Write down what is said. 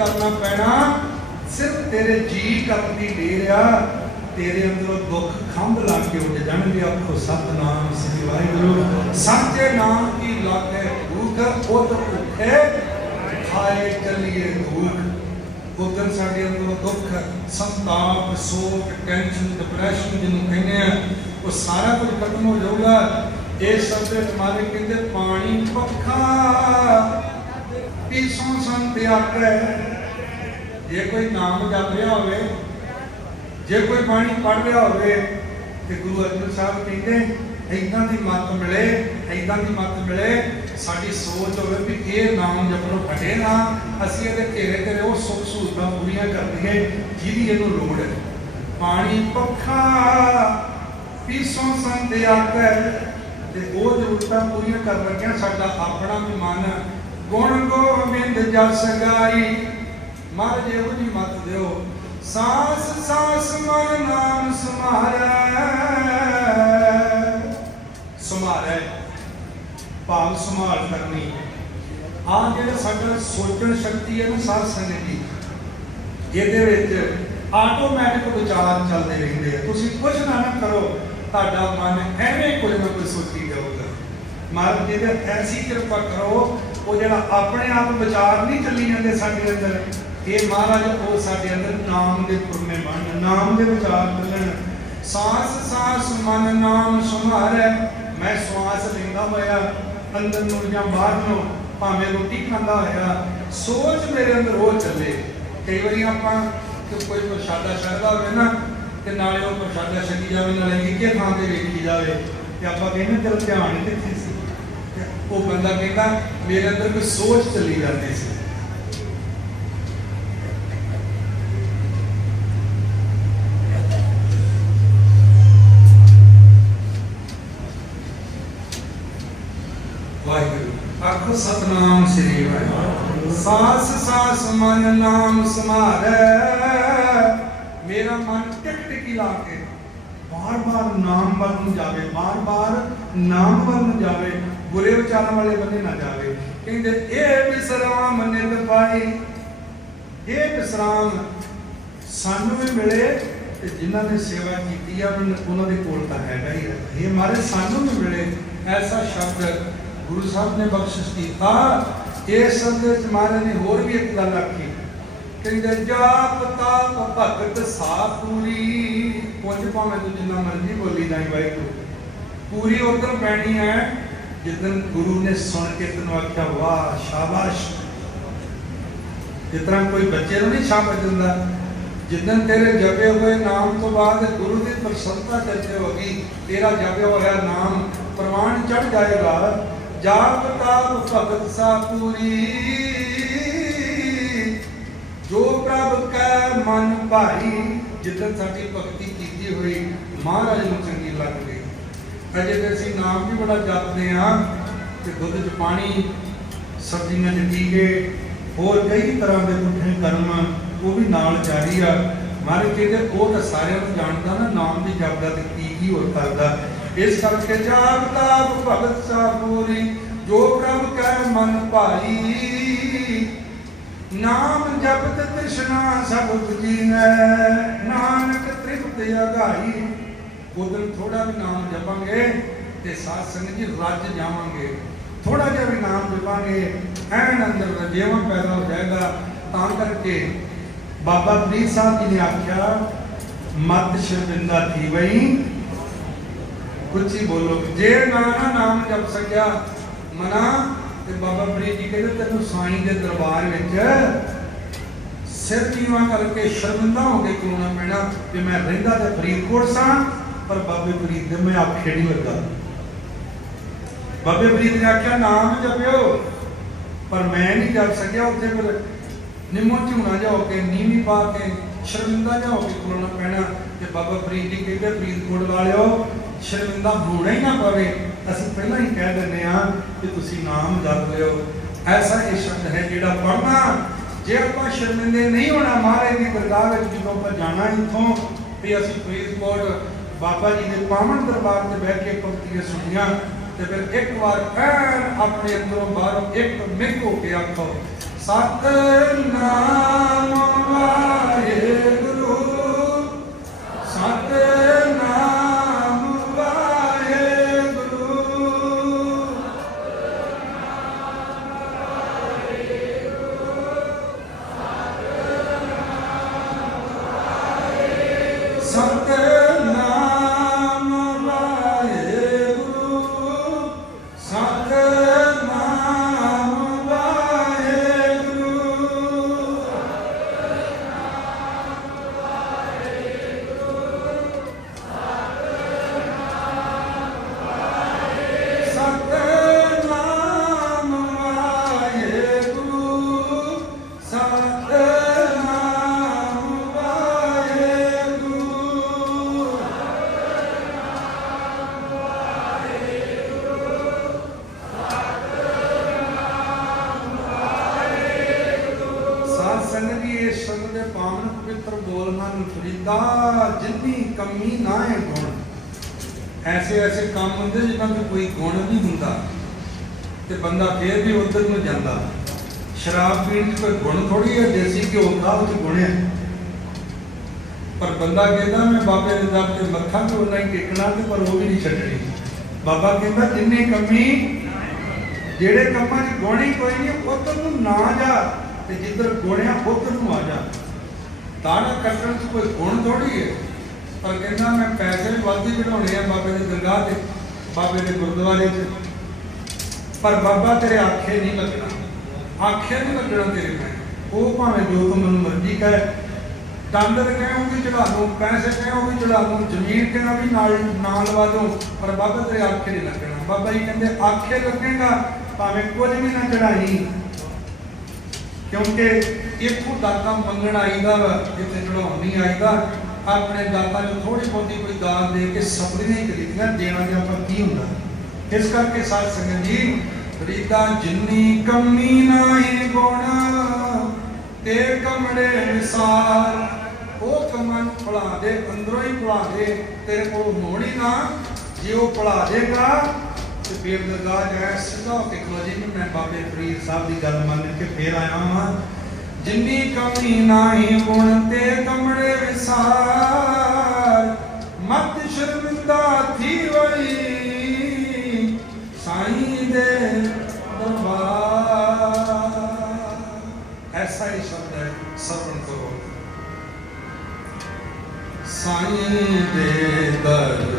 ਕਰਨਾ ਪੈਣਾ। ਸਿਰਫ ਤੇਰੇ ਜੀ ਕਰਨ ਦੀ ਢੇਰ ਆ। ਤੇਰੇ ਅੰਦਰੋਂ ਦੁੱਖ ਖੰਭ ਲਾ ਕੇ ਉੱਡ ਜਾਣਗੇ ਆਖੋ, ਸਤਨਾਮ ਸ੍ਰੀ ਵਾਹਿਗੁਰੂ। ਸੱਚੇ ਨਾਮ ਕੀ ਲਾਗੇ ਭੂਖ ਉਹ ਭੁੱਖੇ ਖਾਏ ਚੱਲੀਏ ਭੂਖ ਉਦੋਂ ਸਾਡੇ ਅੰਦਰੋਂ ਦੁੱਖ, ਸੰਤਾਪ ਸੋਚ ਟੈਨਸ਼ਨ ਡਿਪਰੈਸ਼ਨ ਜਿਹਨੂੰ ਕਹਿੰਦੇ ਆ, ਉਹ ਸਾਰਾ ਕੁਝ ਖਤਮ ਹੋ ਜਾਊਗਾ। ਇਹ ਸ਼ਬਦ ਤੁਹਾਰੇ ਕਹਿੰਦੇ, ਪਾਣੀ ਪੱਖਾ। ਪੀਸੋਂ ਸੰਤ ਆਕੜੈ ਜੇ ਕੋਈ ਨਾਮ ਜਪ ਰਿਹਾ ਹੋਵੇ, ਜੇ ਕੋਈ ਬਾਣੀ ਪੜ ਰਿਹਾ ਹੋਵੇ, ਤੇ ਗੁਰੂ ਅਰਜਨ ਸਾਹਿਬ ਕਹਿੰਦੇ ਇਦਾਂ ਦੀ ਮੱਤ ਮਿਲੇ ਇਦਾਂ ਦੀ ਮੱਤ ਮਿਲੇ, ਸਾਡੀ ਸੋਚ ਹੋਵੇ ਵੀ ਇਹ ਨਾਮ ਜਪਣੋਂ ਹਟੇ ਨਾ, ਅਸੀਂ ਇਹਦੇ ਘੇਰੇ ਘੇਰੇ ਉਹ ਸੁੱਖ ਸਹੂਲਤਾਂ ਪੂਰੀਆਂ ਕਰ ਦਈਏ ਜਿਹਦੀ ਇਹਨੂੰ ਲੋੜ ਹੈ। ਪਾਣੀ ਪੱਖਾ ਪੀਸੋਂ ਸੰਤ ਆਕੈ ਤੇ ਉਹ ਜ਼ਰੂਰਤਾਂ ਪੂਰੀਆਂ ਕਰ ਲੱਗਿਆ ਸਾਡਾ ਆਪਣਾ ਵੀ ਮਨ ਗੁਣ ਗੋਬਿੰਦ ਜਸ ਗਾਈ। ਮਹਾਰਾਜ ਇਹੋ ਜੀ ਮਤ ਦਿਓ। ਸਾਸ ਸਾਸ ਮਨ ਨਾਮ ਸਮਾਰੈ। ਸਮਾਰੈ। ਭਾਵ ਸੰਭਾਲ ਕਰਨੀ। ਆ ਜਿਹੜਾ ਸਾਡਾ ਸੋਚਣ ਸ਼ਕਤੀ ਹੈ ਨਾ ਸਾਧ ਸੰਗਤ ਦੀ, ਜਿਹਦੇ ਵਿੱਚ ਆਟੋਮੈਟਿਕ ਵਿਚਾਰ ਚੱਲਦੇ ਰਹਿੰਦੇ ਆ। ਤੁਸੀਂ ਕੁਝ ਨਾ ਨਾ ਕਰੋ, ਤੁਹਾਡਾ ਮਨ ਐਵੇਂ ਕੋਈ ਨਾ ਕੋਈ ਸੋਚੀ ਜਾਊਗਾ। ਮਹਾਰਾਜ ਜਿਹਦੇ ਐਸੀ ਕਿਰਪਾ ਕਰੋ ਉਹ ਜਿਹੜਾ ਆਪਣੇ ਆਪ ਵਿਚਾਰ ਨਹੀਂ ਚੱਲੀ ਜਾਂਦੇ ਸਾਡੇ ਅੰਦਰ, ਇਹ ਮਹਾਰਾਜ ਉਹ ਸਾਡੇ ਅੰਦਰ ਨਾਮ ਦੇ ਪੁਰਮੇ ਬਣ, ਨਾਮ ਦੇ ਵਿਚਾਰ ਚੱਲਣ। ਸਾਸ ਸਾਸ, ਮਨ, ਨਾਮ ਸੁਮਾਰੈ ਮੈਂ ਸਵਾਸ ਲੈਂਦਾ ਹੋਇਆ, ਅੰਦਰ ਨੂੰ ਜਾਂ ਬਾਹਰ ਨੂੰ, ਭਾਵੇਂ ਰੋਟੀ ਖਾਂਦਾ ਹੋਇਆ, ਸੋਚ ਮੇਰੇ ਅੰਦਰ ਉਹ ਚੱਲੇ। ਕਈ ਵਾਰੀ ਆਪਾਂ ਕਿ ਕੋਈ ਪ੍ਰਸ਼ਾਦਾ ਛਕਦਾ ਹੋਵੇ ਨਾ, ਤੇ ਨਾਲੇ ਉਹ ਪ੍ਰਸ਼ਾਦਾ ਛਕੀ ਜਾਵੇ, ਨਾਲੇ ਇੱਕੇ ਥਾਂ ਤੇ ਵੇਖੀ ਜਾਵੇ, ਤੇ ਆਪਾਂ ਕਹਿੰਦੇ ਤੇਰਾ ਧਿਆਨ ਹੀ ਕਿੱਥੇ ਸੀ? ਉਹ ਬੰਦਾ ਕਹਿੰਦਾ ਮੇਰੇ ਅੰਦਰ ਕੋਈ ਸੋਚ ਚੱਲੀ ਜਾਂਦੀ ਸੀ ਵਾਹਿਗੁਰੂ ਆਖੋ ਸਤਨਾਮ ਸ੍ਰੀ ਵਾਹਿਗੁਰੂ ਸਾਸ ਸਾਸ ਮਨ ਨਾਮ ਸਮਾਰੈ ਮੇਰਾ ਮਨ ਟਿਕ ਟਿਕੀ ਲਾ ਕੇ ਬਾਰ ਬਾਰ ਨਾਮ ਵੱਲ ਨੂੰ ਜਾਵੇ ਬਾਰ ਬਾਰ ਨਾਮ ਵੱਲ ਨੂੰ ਜਾਵੇ ਬੁਰੇ ਵਿਚਾਰਾਂ ਵਾਲੇ ਬੰਦੇ ਨਾ ਜਾਵੇ। ਕਹਿੰਦੇ, ਇਹ ਵਿਸਰਾਮ ਨਿਤ ਪਾਈ ਇਹ ਵਿਸਰਾਮ ਸਾਨੂੰ ਵੀ ਮਿਲੇ ਤੇ ਜਿਨ੍ਹਾਂ ਨੇ ਸੇਵਾ ਕੀਤੀ ਆ ਉਹਨਾਂ ਦੇ ਕੋਲ ਤਾਂ ਹੈਗਾ ਹੀ ਹੈ ਇਹ ਮਾਰੇ ਸਾਨੂੰ ਵੀ ਮਿਲੇ। ਐਸਾ ਸ਼ਬਦ ਗੁਰੂ ਸਾਹਿਬ ਨੇ ਬਖਸ਼ਿਸ਼ ਕੀਤਾ। ਇਹ ਸ਼ਬਦ ਵਿੱਚ ਮਹਾਰਾਜ ਨੇ ਹੋਰ ਵੀ ਇੱਕ ਗੱਲ ਆਖੀ। ਕਹਿੰਦੇ ਜਾਪ ਤਾਪ ਭਗਤ ਸਾ ਪੂਰੀ ਪੁੱਛ ਭਾਵੇਂ ਤੂੰ ਜਿੰਨਾ ਮਰਜ਼ੀ ਬੋਲੀ ਜਾਈ ਵਾਹਿਗੁਰੂ। ਪੂਰੀ ਉਧਰ ਪੈਣੀ ਹੈ। ਜਿੱਦਨ ਗੁਰੂ ਨੇ ਸੁਣ ਕੇ ਤੈਨੂੰ ਆਖਿਆ, ਵਾਹ, ਸ਼ਾਬਾਸ਼। ਜਿਸ ਤਰ੍ਹਾਂ ਕੋਈ ਬੱਚੇ ਨੂੰ ਨਹੀਂ ਸ਼ਾਬਾਸ਼ ਦਿੰਦਾ ਜਿੱਦਨ ਤੇਰੇ ਜਪੇ ਹੋਏ ਨਾਮ ਤੋਂ ਬਾਅਦ ਗੁਰੂ ਦੀ ਪ੍ਰਸੰਨਤਾ ਚਰਚੇ ਹੋਗੀ ਤੇਰਾ ਜਪਿਆ ਹੋਇਆ ਨਾਮ ਪ੍ਰਮਾਣ ਚੜ ਜਾਏਗਾ। ਜਾਪ ਤਾਪ ਭਗਤ ਸਾ ਪੂਰੀ ਜੋ ਪ੍ਰਭ ਕੈ ਮਨ ਭਾਈ ਜਿੱਦਨ ਸਾਡੀ ਭਗਤੀ ਕੀਤੀ ਹੋਈ, ਮਹਾਰਾਜ ਨੂੰ ਚੰਗੀ ਲੱਗ ਗਈ ਅਜੇ ਤੇ ਅਸੀਂ ਨਾਮ ਵੀ ਬੜਾ ਜਪਦੇ ਆ ਤੇ ਦੁੱਧ 'ਚ ਪਾਣੀ, ਸਬਜ਼ੀਆਂ 'ਚ ਟੀਕੇ, ਹੋਰ ਕਈ ਤਰ੍ਹਾਂ ਦੇ ਪੁੱਠੇ ਕਰਮ ਉਹ ਵੀ ਨਾਲ ਜਾਰੀ ਆ। ਮਹਾਰਾਜ ਕਹਿੰਦੇ ਉਹ ਤਾਂ ਸਾਰਿਆਂ ਨੂੰ ਜਾਣਦਾ ਨਾ, ਨਾਮ ਦੀ ਜਪਦਾ ਤੇ ਕੀ ਕੀ ਹੋਰ ਕਰਦਾ। ਇਸ ਕਰਕੇ ਜਾਗਤਾ ਭਗਤ ਸਾ ਜੋ ਪ੍ਰਭ ਕੈ ਮਨ ਭਾਈ ਨਾਮ ਜਪਤ ਤ੍ਰਿਸ਼ਨਾ ਸਭ ਜੀਨੈ ਨਾਨਕ ਤ੍ਰਿਪਤ ਅਗਾਈ ਉਦੋਂ ਥੋੜਾ ਵੀ ਨਾਮ ਜਪਾਂਗੇ ਤੇ ਸਾਧ ਸੰਗਤ ਜੀ ਰੱਜ ਜਾਵਾਂਗੇ। ਥੋੜਾ ਜਿਹਾ ਵੀ ਨਾਮ ਜਪਾਂਗੇ, ਐਨ ਅੰਦਰ ਰਜੇਵਾਂ ਪੈਦਾ ਹੋ ਜਾਏਗਾ। ਤਾਂ ਕਰਕੇ ਬਾਬਾ ਫਰੀਦ ਸਾਹਿਬ ਜੀ ਨੇ ਆਖਿਆ, ਮਤ ਸ਼ਰਮਿੰਦਾ ਥੀ ਵਈ ਕੁਛ ਹੀ ਬੋਲੋ, ਜੇ ਨਾ ਨਾ ਨਾਮ ਜਪ ਸਕਿਆ, ਮਨਾ, ਤੇ ਬਾਬਾ ਫਰੀਦ ਜੀ ਕਹਿੰਦੇ ਤੈਨੂੰ ਸਾਈਂ ਦੇ ਦਰਬਾਰ ਵਿੱਚ ਸਿਰ ਨੀਵਾਂ ਕਰਕੇ ਸ਼ਰਮਿੰਦਾ ਹੋ ਕੇ ਖਲੋਣਾ ਪੈਣਾ ਕਿ ਮੈਂ ਰਹਿੰਦਾ ਤੇ ਫਰੀਦਕੋਟ ਸਾਂ। ਪਰ ਬਾਬੇ ਫਰੀਦ ਦੇ ਮੈਂ ਆਖੇ ਨਹੀਂ ਲੱਗਾ। ਬਾਬੇ ਫਰੀਦ ਨੇ ਆਖਿਆ, ਨਾਮ ਜਪਿਓ, ਪਰ ਮੈਂ ਨਹੀਂ ਜਪ ਸਕਿਆ ਉੱਥੇ ਫਿਰ। ਨਿੰਮੋ ਝੂਣਾ ਜਾ ਹੋ ਕੇ, ਨੀਵੀਂ ਪਾ ਕੇ, ਸ਼ਰਮਿੰਦਾ ਜਾ ਹੋ ਕੇ ਖਲੋਣਾ ਪੈਣਾ। ਤੇ ਬਾਬਾ ਫਰੀਦ ਜੀ ਕਹਿੰਦੇ ਫਰੀਦਕੋਟ ਵਾਲਿਓ ਸ਼ਰਮਿੰਦਾ ਹੋਣਾ ਹੀ ਨਾ ਪਵੇ। ਅਸੀਂ ਪਹਿਲਾਂ ਹੀ ਕਹਿ ਦਿੰਦੇ ਆ ਕਿ ਤੁਸੀਂ ਨਾਮ ਜਪ ਲਿਓ। ਐਸਾ ਇਹ ਸ਼ਬਦ ਹੈ ਜਿਹੜਾ ਪੜਨਾ ਜੇ ਆਪਾਂ ਸ਼ਰਮਿੰਦੇ ਨਹੀਂ ਹੋਣਾ ਮਹਾਰਾਜ ਦੀ ਦਰਗਾਹ ਵਿੱਚ, ਜਦੋਂ ਆਪਾਂ ਜਾਣਾ ਇੱਥੋਂ, ਵੀ ਅਸੀਂ ਫਰੀਦਕੋਟ ਬਾਬਾ ਜੀ ਦੇ ਪਾਵਨ ਦਰਬਾਰ ਤੇ ਬਹਿ ਕੇ ਪੰਕਤੀਆਂ ਸੁਣੀਆਂ ਤੇ ਫਿਰ ਇੱਕ ਵਾਰ ਐਨ ਆਪਣੇ ਅੰਦਰੋਂ ਬਾਹਰੋਂ ਇੱਕ ਮਿੰਗ ਹੋ ਕੇ ਆਖੋ, ਸਤਨਾਮ ਵਾਹਿਗੁਰੂ। ਪਵਿੱਤਰ ਬੋਲ ਮਨ ਫਰੀਦਾ ਜਿੰਨੀ ਕਮੀ ਨਾ ਹੈ ਗੁਣ। ਐਸੇ ਐਸੇ ਕੰਮ ਹੁੰਦੇ ਜਿਨ੍ਹਾਂ ਵਿੱਚ ਕੋਈ ਗੁਣ ਨਹੀਂ ਹੁੰਦਾ। ਤੇ ਬੰਦਾ ਫੇਰ ਵੀ ਉਧਰ ਨੂੰ ਜਾਂਦਾ। ਸ਼ਰਾਬ ਪੀਣ 'ਚ ਕੋਈ ਗੁਣ ਥੋੜੀ ਹੈ, ਦੇਸੀ ਘਿਓ ਦਾ ਉਹ 'ਚ ਗੁਣ ਹੈ ਪਰ ਬੰਦਾ ਕਹਿੰਦਾ, ਮੈਂ ਬਾਬੇ ਦੇ ਦਰ ਤੇ ਮੱਥਾ ਤੇ ਉਹਨਾਂ ਹੀ ਟੇਕਣਾ ਤੇ ਪਰ ਉਹ ਵੀ ਨਹੀਂ ਛੱਡਣੀ। ਬਾਬਾ ਕਹਿੰਦਾ, ਜਿੰਨੀ ਕਮੀ ਜਿਹੜੇ ਕੰਮਾਂ 'ਚ ਗੁਣ ਹੀ ਕੋਈ ਨਹੀਂ, ਉਧਰ ਨੂੰ ਨਾ ਜਾ ਤੇ ਜਿੱਧਰ ਗੁਣ ਉਧਰ ਨੂੰ ਆ ਜਾ। ਦਾਣਾ ਕੱਟਣ 'ਚ ਕੋਈ ਗੁਣ ਥੋੜੀ ਹੈ। ਪਰ ਕਹਿੰਦਾ ਮੈਂ ਪੈਸੇ ਵੀ ਵੱਧ ਹੀ ਵਧਾਉਣੇ ਆ ਬਾਬੇ ਦੇ ਦਰਗਾਹ ਤੇ, ਬਾਬੇ ਦੇ ਗੁਰਦੁਆਰੇ 'ਚ। ਪਰ ਬਾਬਾ ਤੇਰੇ ਆਖੇ ਨਹੀਂ ਲੱਗਣਾ। ਆਖੇ ਨਹੀਂ ਲੱਗਣਾ ਤੇਰੇ ਮੈਂ। ਉਹ ਭਾਵੇਂ ਜੋ ਤੂੰ ਮੈਨੂੰ ਮਰਜ਼ੀ ਕਹੇ। ਡਾਂਡਰ ਕਹੇ ਉਹ ਵੀ ਚੜਾ ਦੂੰ, ਪੈਸੇ ਕਹੇ ਉਹ ਵੀ ਚੜਾ ਦੂੰ, ਜ਼ਮੀਨ ਕਹਿਣਾ ਵੀ ਨਾਲ ਨਾਲ ਲਵਾ ਦੂੰ ਪਰ ਬਾਬਾ ਤੇਰੇ ਆਖੇ ਨਹੀਂ ਲੱਗਣਾ। ਬਾਬਾ ਜੀ ਕਹਿੰਦੇ, ਆਖੇ ਲੱਗੇਗਾ, ਭਾਵੇਂ ਕੁਝ ਵੀ ਨਾ ਚੜਾਈ ਕਿਉਂਕਿ ਇੱਥੋਂ ਦਾਤਾ ਮੰਗਣ ਆਈਦਾ ਵਾ ਇੱਥੇ ਚੜਾਉਣ ਨਹੀਂ ਆਈਦਾ। ਆਪਣੇ ਦਾਤਾ ਨੂੰ ਥੋੜੀ ਬਹੁਤੀ ਕੋਈ ਦਾਨ ਦੇ ਕੇ ਸਪਰੀਆਂ ਹੀ ਕਰੀਦੀਆਂ, ਦੇਣਾ ਤੇ ਆਪਾਂ ਕੀ ਹੁੰਦਾ? ਇਸ ਕਰਕੇ ਸਾਧ ਸੰਗਤ ਜੀ ਫਰੀਦਾ ਜਿੰਨੀ ਕਮੀ ਨਾਹੀ ਗੁਣ, ਤੇ ਕਮੜੇ ਵਿਸਾਰ ਉਹ ਕਮਾਂ ਨੂੰ ਭੁਲਾ ਦੇ, ਅੰਦਰੋਂ ਹੀ ਭੁਲਾ ਦੇ, ਤੇਰੇ ਕੋਲ ਹੋਣ ਹੀ ਨਾ, ਜੇ ਉਹ ਭੁਲਾ ਦੇਗਾ ਤੇ ਫਿਰ ਦਰਗਾਹ ਜਾਏ ਸਿੱਧਾ ਹੋ ਕੇ ਖਲੋ ਜੀ ਮੈਂ ਬਾਬੇ ਫਰੀਦ ਸਾਹਿਬ ਦੀ ਗੱਲ ਮੰਨ ਕੇ ਫੇਰ ਆਇਆ ਹਾਂ ਜਿੰਨੀ ਕਮੀ ਨਾਹੀ ਗੁਣ ਤੇ ਕਮੜੇ ਵਿਸਾਰ, ਮਤ ਸ਼ਰਮਿੰਦਾ ਥੀ ਵਈ ਸਾਈਂ ਦੇ ਦਰਬਾਰ। ਐਸਾ ਹੀ ਸ਼ਬਦ ਹੈ ਸਰਵਣ ਕਰੋ ਸਾਈਂ ਦੇ ਦਰ